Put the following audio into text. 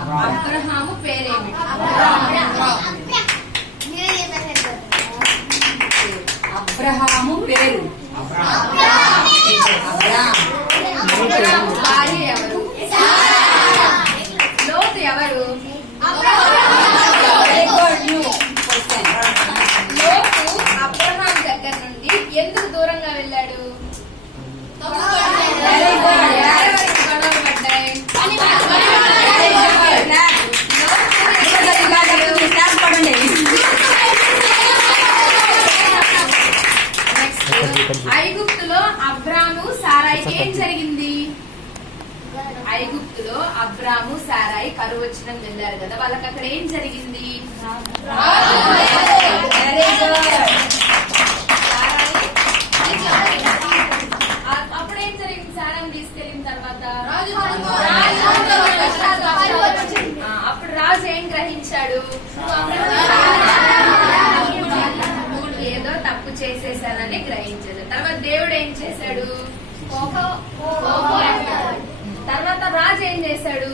అబ్రహాము పేరేమిటి? అబ్రహాము పేరు అబ్రహాము భార్య ఎవరు? లోతు ఎవరు? లోతు అబ్రహాం దగ్గర నుండి ఎందుకు దూరంగా వెళ్ళాడు? గొడవలు పడ్డాయి. ఐగుప్తులో అబ్రాము సారాయికి ఏం జరిగింది? ఐగుప్తులో అబ్రాము సారాయి కరువు వచ్చిన వెళ్ళారు కదా, వాళ్ళకి అక్కడ ఏం జరిగింది? అప్పుడు ఏం జరిగింది? సారాయిని తీసుకెళ్ళిన తర్వాత అప్పుడు రాజు ఏం గ్రహించాడు? ఏదో తప్పు చేసేసానని గ్రహించాడు. తర్వాత దేవుడు ఏం చేశాడు? తర్వాత రాజు ఏం చేశాడు?